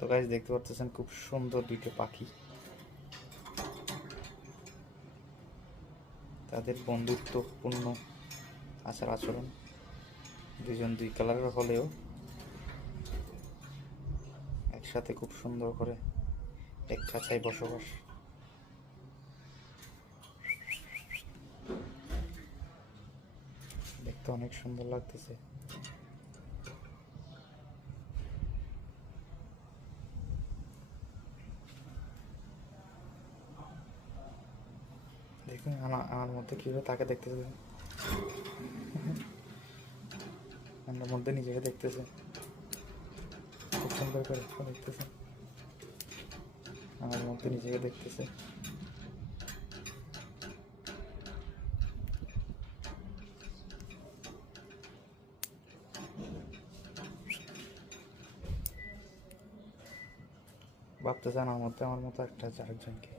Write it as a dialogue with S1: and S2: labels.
S1: তো গাইজ দেখতে পাচ্ছেন খুব সুন্দর দুইটা পাখি। তাদের বন্ধুত্বপূর্ণ আচার আচরণ। দুজন দুই কালারের হলেও একসাথে খুব সুন্দর করে এক কাছায় বসবাস। দেখতে অনেক সুন্দর লাগতেছে। দেখুন, আমার আমার মধ্যে কীভাবে তাকে দেখতেছে আমার মধ্যে নিজেকে দেখতেছে খুব সুন্দর করে দেখতেছে আমার মধ্যে নিজেকে দেখতেছে ভাবতেছে আমার মধ্যে, আমার মতো একটা আছে আরেকজনকে।